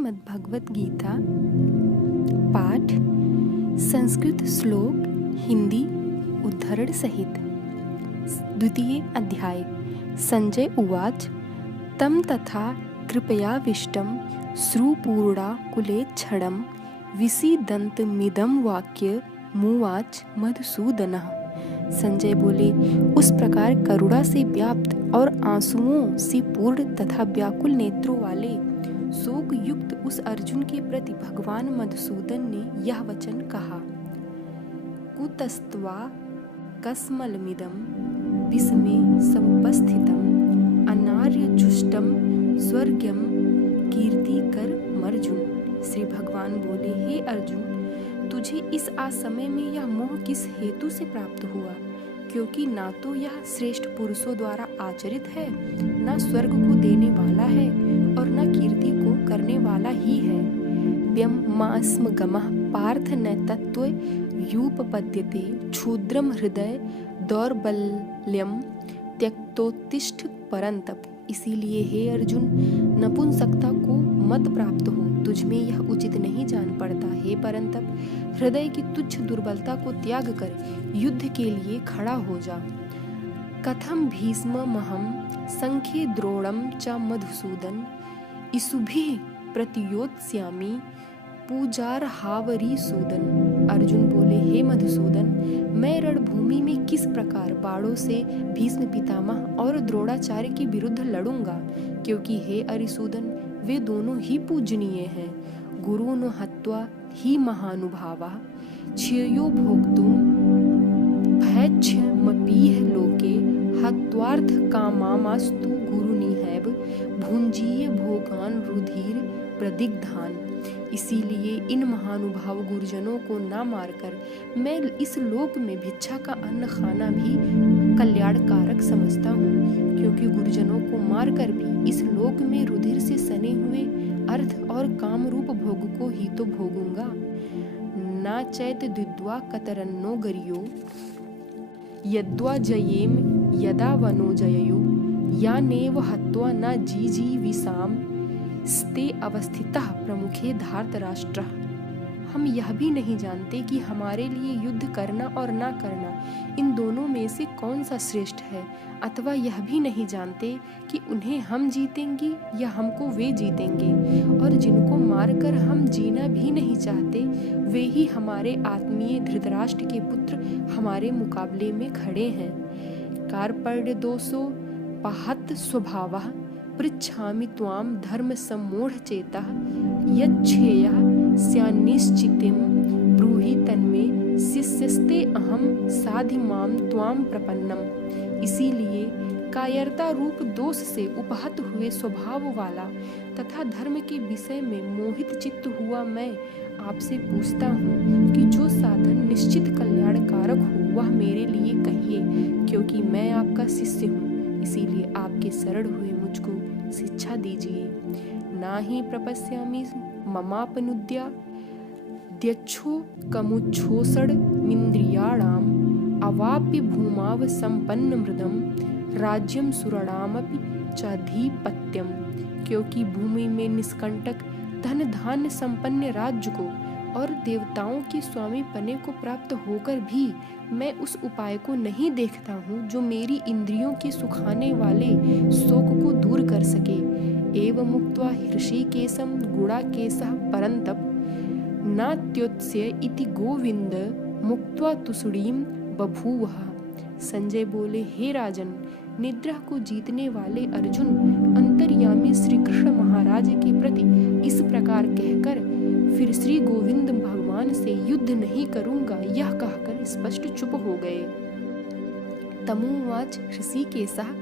श्रीमद्भगवत गीता पाठ संस्कृत श्लोक हिंदी उद्धरण सहित। द्वितीय अध्याय। संजय उवाच तम तथा कृपयाविष्टं श्रुपूर्णाकुलेच्छडं विसीदन्तमिदं वाक्य मुवाच मधुसूदनः। संजय बोले, उस प्रकार करुणा से व्याप्त और आंसुओं से पूर्ण तथा व्याकुल नेत्रों वाले शोक युक्त उस अर्जुन के प्रति भगवान मधुसूदन ने यह वचन कहा। कुतस्त्वा कस्मलमिदं विस्मे समुपस्थितम् अनार्यजुष्टं स्वर्ग्यं कीर्तिकर अर्जुन। श्री भगवान बोले, हे अर्जुन, तुझे इस असमय में यह मोह किस हेतु से प्राप्त हुआ? क्योंकि ना तो यह श्रेष्ठ पुरुषों द्वारा आचरित है, ना स्वर्ग को देने वाला है और न कीर्ति को करने वाला ही है। व्यमास्म गमः पार्थ न तत्त्व यूपपद्यते क्षुद्रम हृदय दौर्बल्यम त्यक्तोत्तिष्ठ परंतप। इसीलिए हे अर्जुन, नपुंसकता को मत प्राप्त हो, तुझमें यह उचित नहीं जान पड़ता। हे परंतप, हृदय की तुच्छ दुर्बलता को त्याग कर युद्ध के लिए खड़ा हो जा। कथम भीष्ममहं संख्ये द्रोणं च मधुसूदन इसुभिः प्रतियोत्स्यामि पूजार्हावरी सूदन। अर्जुन बोले, हे मधुसूदन, मैं रणभूमि में किस प्रकार बाणों से भीष्म पितामह और द्रोणाचार्य के विरुद्ध लड़ूंगा? क्योंकि हे अरिसूदन, वे दोनों ही पूजनीय हैं। गुरुन् हत्वा ही महानुभावाः श्रेयो भोक्तुं भैक्षमपीह लोके हत्वार्थ कामामास्तु गुरुनिहैव भुंजीय भोगान रुधिर प्रदिग्धान। इसीलिए इन महानुभाव गुरुजनों को ना मारकर मैं इस लोक में भिक्षा का अन्न खाना भी कल्याणकारक समझता हूँ, क्योंकि गुरुजनों को मारकर भी इस लोक में रुधिर से सने हुए अर्थ और काम रूप भोग को ही तो भोगूंगा। ना चैत द्विद्वा कतरन्नो गरियो यद्वा जयेम यदा वनो जययु या नेव हत्वा न जीजीविषाम स्ते अवस्थितः प्रमुखे धार्तराष्ट्रः। हम यह भी नहीं जानते कि हमारे लिए युद्ध करना और ना करना इन दोनों में से कौन सा श्रेष्ठ है, अथवा यह भी नहीं जानते कि उन्हें हम जीतेंगे या हमको वे जीतेंगे। और जिनको मारकर हम जीना भी नहीं चाहते, वे ही हमारे आत्मीय धृतराष्ट्र के पुत्र हमारे मुकाबले में खड़े हैं। कार्पण्य दोषो पहत स्वभावः पृच्छामि त्वां धर्म सम्मूढ़ चेतः यच्छेयः स्यान्निश्चितिं ब्रूहि तन्मे शिष्यस्ते अहं साधि मां त्वां प्रपन्नम। इसीलिए कायरता रूप दोष से उपहत हुए स्वभाव वाला तथा धर्म के विषय में मोहित चित्त हुआ मैं आपसे पूछता हूँ कि जो साधन निश्चित कल्याणकारक हो वह मेरे लिए कहिए, क्योंकि मैं आपका शिष्य हूँ। इसीलिए आपके शरण हुए मुझको शिक्षा दीजिए। ना ही प्रपश्यामि ममापनुद्या द्यच्छो कमुच्छोषण मिन्द्रियाणाम अवाप्य भूमाव संपन्न मृदम राज्यम सुरणामपि चाधिपत्यम। क्योंकि भूमि में निष्कंटक धन धान्य संपन्न राज्य को और देवताओं के स्वामी पने को प्राप्त होकर भी मैं उस उपाय को नहीं देखता हूँ जो मेरी इंद्रियों के सुखाने वाले शोक को दूर कर सके। एवं मुक्त्वा हृषीकेशं गुणाकेशः परन्तप नात्योत्स्य इति गोविंद मुक्त्वा तुषडीं बभूवः। संजय बोले, हे राजन, निद्रा को जीतने वाले अर्जुन अंतर्यामी श्री कृष्ण महाराज के प्रति इस प्रकार कहकर फिर श्री गोविंद भगवान से युद्ध नहीं करूंगा यह कहकर स्पष्ट चुप हो गए। तमुवाच ऋषिकेशः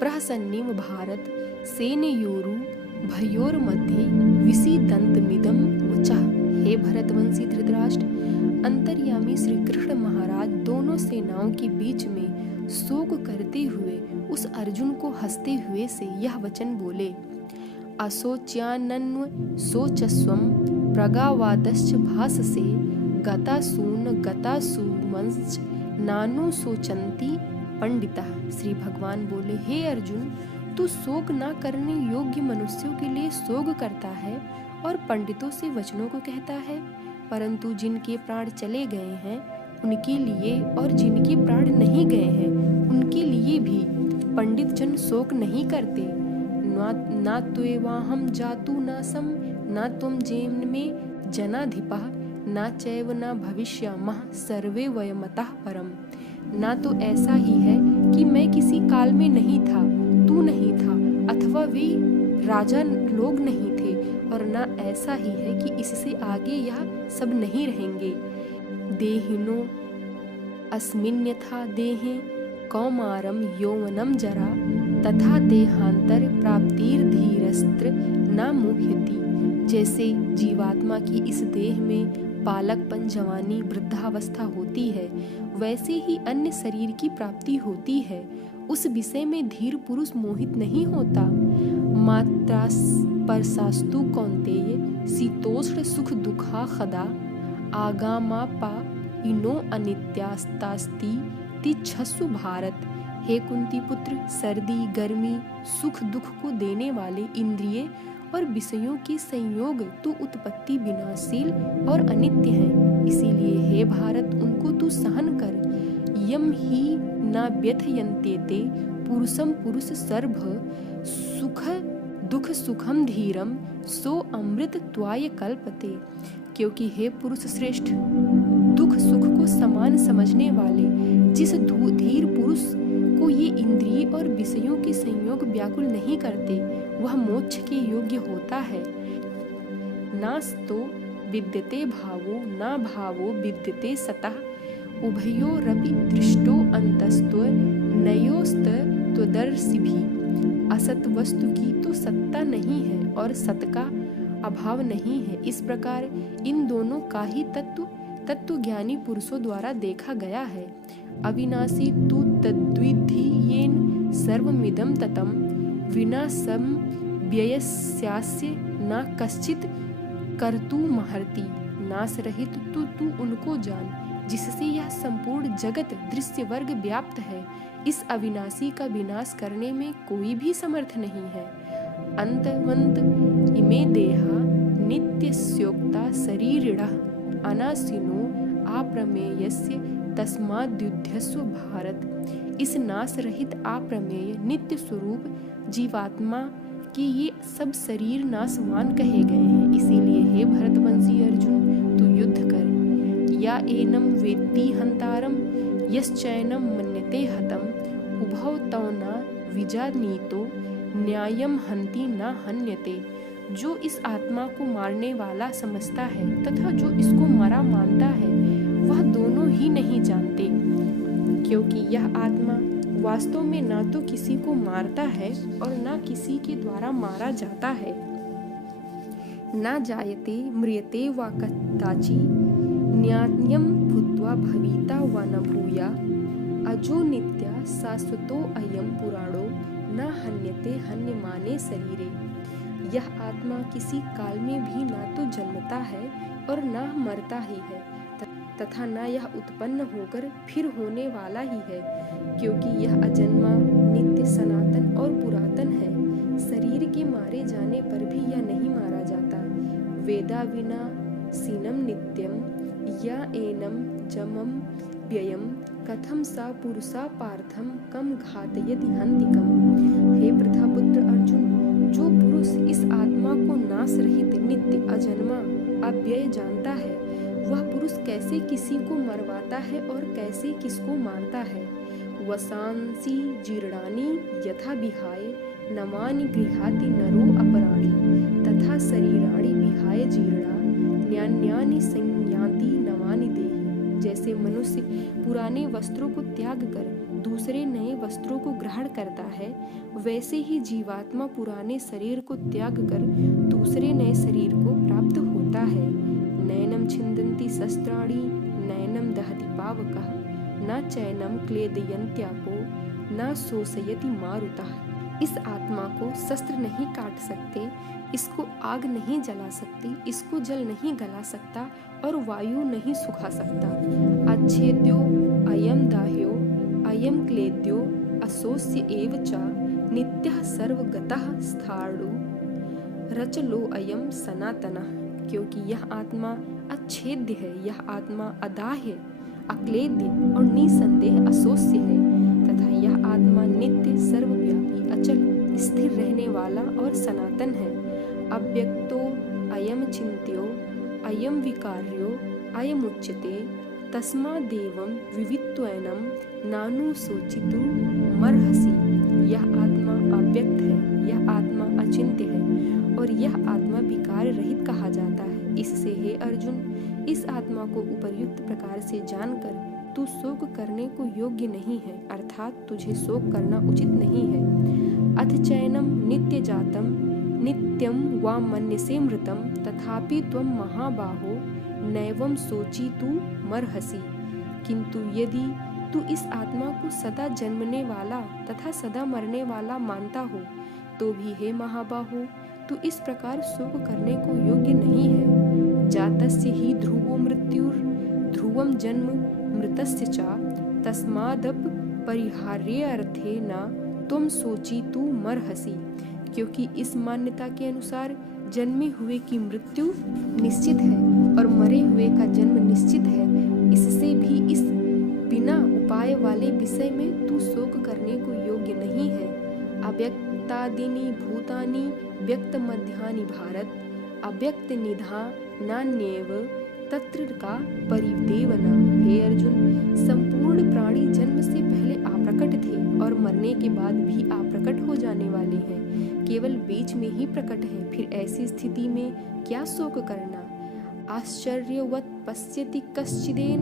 प्रहसन्निव भारत सेनयोरु भयोर्मध्ये विसीदन्तमिदं वचः। हे भरतवंशी धृतराष्ट्र, अंतर्यामी श्री कृष्ण महाराज दोनों सेनाओं के बीच में शोक करते हुए उस अर्जुन को हंसते हुए से यह वचन बोले। अशोच्यानन्व शोचस्वं प्रगावादश्च भाससे गतासून गतासुमंश्च नानु शोचन्ति पंडितः। श्री भगवान बोले, हे अर्जुन, तू शोक न करने योग्य मनुष्यों के लिए शोक करता है और पंडितों से वचनों को कहता है, परंतु जिनके प्राण चले गए हैं उनके लिए और जिनके प्राण नहीं गए हैं उनके लिए भी पंडित जन शोक नहीं करते। ना त्वेवाहं जातु नासं न त्वं जेन में जनाधिपः न चैव न भविष्यामः सर्वे वयमतः परम। ना तो ऐसा ही है कि मैं किसी काल में नहीं था, तू नहीं था, अथवा वे राजा लोग नहीं थे, और ना ऐसा ही है कि इससे आगे यह सब नहीं रहेंगे। देहिनो अस्मिन्यथा देहे कौमारम यौवनम जरा तथा देहांतर प्राप्तिर्धीरस्त्र न मुह्यति। जैसे जीवात्मा की इस देह में बालकपन, जवानी, वृद्धावस्था होती है, वैसे ही अन्य शरीर की प्राप्ति होती है। उस विषय में धीर पुरुष मोहित नहीं होता। मात्रा परसास्तु कौन्तेय शीतोष्ण सुख दुखा खदा आगामापा इनो अनित्यास्तास्ति तिच्छसु भारत। हे कुंती पुत्र, सर्दी, गर्मी, सुख दुख को देने वाले इंद्रिय और विषयों के संयोग तो उत्पत्ति विनाशील और अनित्य है, इसीलिए हे भारत उनको तू सहन कर। यम ही न व्यथयन्त्येते पुरुषम पुरुष सर्भ सुख दुख सुखम धीरम सो अमृत त्वाय कल्पते। क्योंकि हे पुरुष श्रेष्ठ, दुख सुख को समान समझने वाले जिस धीर पुरुष को ये इंद्रिय और विषयों के संयोग व्याकुल नहीं करते, वह मोक्ष के योग्य होता है। नास्तो विद्यते भावो न भावो विद्यते सतः उभयोरपि दृष्टो अंतस्तो नयोस्त त्वदर्शिभिः। असत वस्तु की तो सत्ता नहीं है और सत का अभाव नहीं है। इस प्रकार इन दोनों का ही तत्व ज्ञानी पुरुषों द्वारा देखा गया है। अविनाशी तु तद्विद्धि येन सर्वमिदं ततं विनाशं व्ययस्यास्य न कश्चित् कर्तुमर्हति। नाश रहित तो तू उनको जान जिससे यह संपूर्ण जगत दृश्य वर्ग व्याप्त है। इस अविनाशी का विनाश करने में कोई भी समर्थ नहीं है। अंतवंत इमे देहा नित्यस्योक्ता शरीरिणः अनाशिनो अप्रमेयस्य तस्माद्युध्यस्व भारत। इस नाश रहित अप्रमेय नित्य स्वरूप जीवात्मा के ये सब शरीर नाशवान कहे गए हैं। इसीलिए हे भरतवंशी अर्जुन, तू युद्ध कर। या एनम वेत्ति हंतारम यश्चैनम मन्यते हतम उभौ तौ न विजानीतो न्यायम हन्ति न हन्यते। जो इस आत्मा को मारने वाला समझता है तथा जो इसको मरा मानता है, वह दोनों ही नहीं जानते, क्योंकि यह आत्मा वास्तव में ना तो किसी को मारता है और ना किसी के द्वारा मारा जाता है। ना जायते म्रियते वा कदाचि न्यान्यम भूत्वा भविता वा न भूया अजो नित्या शाश्वतो अयम पुराणो न हन्यते हन्यमाने शरीरे। यह आत्मा किसी काल में भी ना तो जन्मता है और ना मरता ही है, तथा न यह उत्पन्न होकर फिर होने वाला ही है, क्योंकि यह अजन्मा, नित्य, सनातन और पुरातन है। शरीर के मारे जाने पर भी यह नहीं मारा जाता। वेदा विना सीनम नित्यम या एनम जमम व्ययम कथम सा पुरुषा पार्थम कम घातयति हन्तिकम। हे प्रथापुत्र अर्जुन, जो पुरुष इस आत्मा को नाश रहित, नित्य, अजन्मा, अव्यय जानता है, वह पुरुष कैसे किसी को मरवाता है और कैसे किसको मारता है। वसांसी जीर्णानि यथा विहाय नवानि गृहाति नरो अपराणि तथा शरीराणि विहाय जीर्णा न्यान्यानि संयाति नवानि देहि। जैसे मनुष्य पुराने वस्त्रों को त्याग कर दूसरे नए वस्त्रों को ग्रहण करता है, वैसे ही जीवात्मा पुराने शरीर को त्याग कर दूसरे नए शरीर को प्राप्त होता है। नैनम छिन्दन्ति शस्त्राणि नैनम दहति पावकः न चैनम क्लेदयन्त्यापो न शोषयति मारुतः। इस आत्मा को शस्त्र नहीं काट सकते, इसको आग नहीं जला सकती, इसको जल नहीं गला सकता और वायु नहीं सुखा सकता। अच्छेद्यो अयम दाह्यो अयम क्लेद्यो असोस्य एव च नित्यः सर्वगतः स्थाणु रच लो अयम सनातनः, क्योंकि यह आत्मा अच्छेद्य है, यह आत्मा अदाह्य, अक्लेद्य और निसंदेह अशोष्य है, तथा यह आत्मा नित्य, सर्वव्यापी, अचल, स्थिर रहने वाला और सनातन है। अव्यक्तो अयम चिन्त्यो अयम विकार्यो अयमुच्यते तस्मादेवं विवित्वैनं नानुशोचितुं मर्हसि। यह आत्मा अव्यक्त है, यह आत्मा अचिंत्य है और यह आत्मा विकार रहित कहा जाता है। इससे हे अर्जुन, इस आत्मा को उपर्युक्त प्रकार से जानकर तू शोक करने को योग्य नहीं है, अर्थात तुझे शोक करना उचित नहीं है। अथ चैनम नित्य जातम नित्यम वा मन्यसे मृतम तथापि त्वं महाबाहो नैवं सोचितु मर्हसि। किंतु यदि तू इस आत्मा को सदा जन्मने वाला तथा सदा मरने वाला मानता हो, तो भी हे महाबाहो, तू इस प्रकार शोक करने को योग्य नहीं है। जातस्य ही ध्रुवो मृत्युर ध्रुवम जन्म मृतस्य च तस्मादप परिहार्य अर्थे न तुम सोचितु मर्हसि। क्योंकि इस मान्यता के अनुसार जन्मे हुए की मृत्यु निश्चित है और मरे हुए का जन्म निश्चित है, इससे भी इस बिना उपाय वाले विषय में तू शोक करने को योग्य नहीं है। अव्यक्तादीनि भूतानि व्यक्त मध्यानि भारत अव्यक्त निधा नान्येव तत्र का परिदेवना। हे अर्जुन, संपूर्ण प्राणी जन्म से पहले अप्रकट थे और मरने के बाद भी अप्रकट हो जाने वाले हैं, केवल बीच में ही प्रकट है। फिर ऐसी स्थिति में क्या शोक करना। आश्चर्यवत् पश्यति कश्चिदेन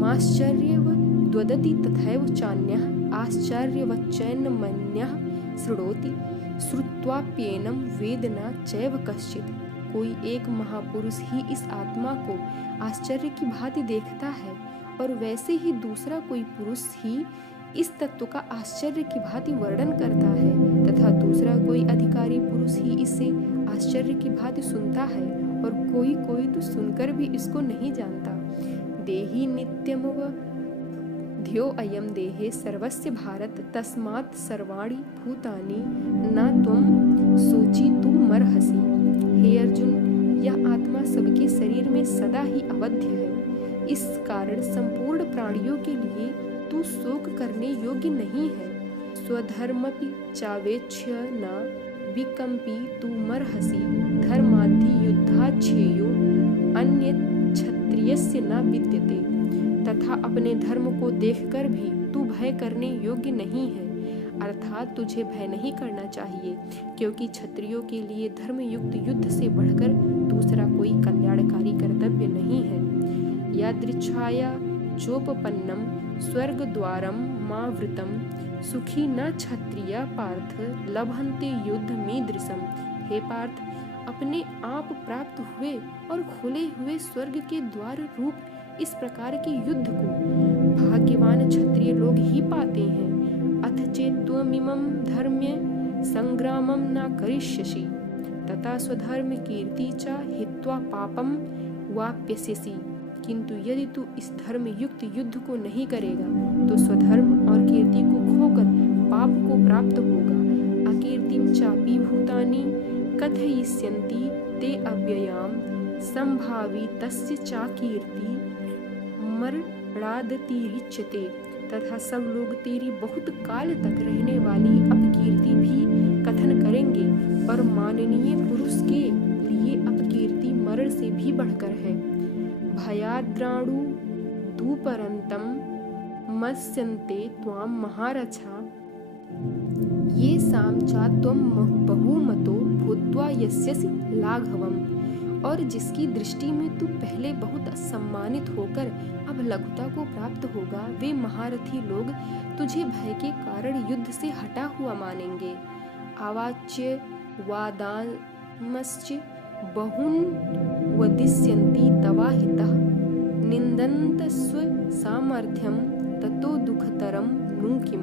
माश्चर्यवत् द्वदति तथैव चान्यः आश्चर्यवच्चैन मन्यः शृणोति श्रुत्वाप्येनं वेद न चैव कश्चित्। कोई एक महापुरुष ही इस आत्मा को आश्चर्य की भांति देखता है और वैसे ही दूसरा कोई पुरुष ही इस तत्व का आश्चर्य की भांति वर्णन करता है, तथा दूसरा कोई अधिकारी पुरुष ही इसे आश्चर्य की भांति सुनता है और कोई कोई तो सुनकर भी इसको नहीं जानता। देहि नित्यमव ध्यो अयम देहे सर्वस्य भारत तस्मात् सर्वाणि भूतानि न त्वं सोचितु मर्हसि। हे अर्जुन, यह आत्मा सबके शरीर में सदा ही अवध्य है, इस कारण संपूर्ण प्राणियों के लिए तू शोक करने योग्य नहीं है। स्वधर्मपि चावेक्ष्य न विकम्पि तू मर्हसि धर्माद्धि युद्धाच्छेयो अन्य क्षत्रियस्य न विद्यते। तथा अपने धर्म को देखकर भी तू भय करने योग्य नहीं है, अर्थात तुझे भय नहीं करना चाहिए, क्योंकि क्षत्रियों के लिए धर्मयुक्त युद्ध से बढ़कर दूसरा कोई कल्याणकारी कर्तव्य नहीं है। यादृच्छाया चोपपन्नम स्वर्गद्वारम मावृतम सुखी न क्षत्रिय पार्थ लभन्ते युद्ध मीदृशम। हे पार्थ, अपने आप प्राप्त हुए और खुले हुए स्वर्ग के द्वार रूप इस प्रकार के युद्ध को भाग्यवान क्षत्रिय लोग ही पाते हैं। अथ चेत्त्वमिमं धर्म्य संग्रामं न करिष्यसि तथा स्वधर्म कीर्ति च हित्वा पापम वाप्यस्यसि। किंतु यदि तू इस धर्म युक्त युद्ध को नहीं करेगा तो स्वधर्म और कीर्ति को खोकर पाप को प्राप्त होगा। अकीर्तिम चापि भूतानि कथयिष्यन्ति ते अव्ययाम संभावी तस्य चाकीर्ति मरणादतिरिच्यते। तथा सब लोग तेरी बहुत काल तक रहने वाली अपकीर्ति भी कथन करेंगे, और माननीय पुरुष के लिए अपकीर्ति मरण से भी बढ़कर है। भयाद्राणु दुपरंतम मत्स्यन्ते त्वां महारथा ये सामचा त्वं बहुमतो भूत्वा यस्यसि लाघवम्। और जिसकी दृष्टि में तू पहले बहुत सम्मानित होकर अब लघुता को प्राप्त होगा, वे महारथी लोग तुझे भय के कारण युद्ध से हटा हुआ मानेंगे। आवाच्य वादामश्च बहुन वदिष्यन्ति तवाहितः निन्दन्त स्व सामर्थ्यम ततो दुखतरम नु किम।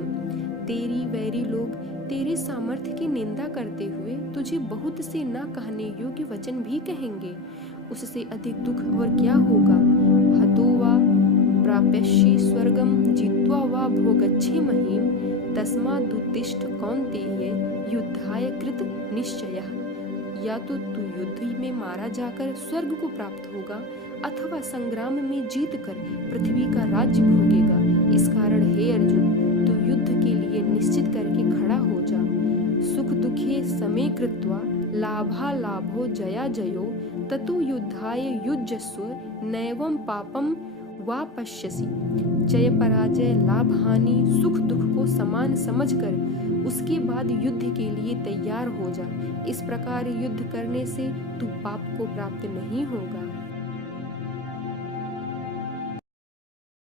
तेरी वैरी लोग तेरे सामर्थ्य की निंदा करते हुए तुझे बहुत से न कहने योग्य वचन भी कहेंगे, उससे अधिक दुख और क्या होगा। हतो वा प्राप्यसि स्वर्गम जित्वा वा भोगच्छे महीम तस्मादुत्तिष्ठ कौन्तेय युद्धाय कृत निश्चयः। या तो तू युद्ध में मारा जाकर स्वर्ग को प्राप्त होगा अथवा संग्राम में जीत कर पृथ्वी का राज्य भोगेगा। इस कारण हे अर्जुन, तू युद्ध के लिए निश्चित करके खड़ा हो जा। सुख दुखे समे कृत्वा लाभालाभो जया जयो ततो युद्धाय युज्यस्व नैवं पापम वा पश्यसि। जय पराजय लाभ हानि सुख दुख को समान समझकर उसके बाद युद्ध के लिए तैयार हो जा। इस प्रकार युद्ध करने से तू पाप को प्राप्त नहीं होगा।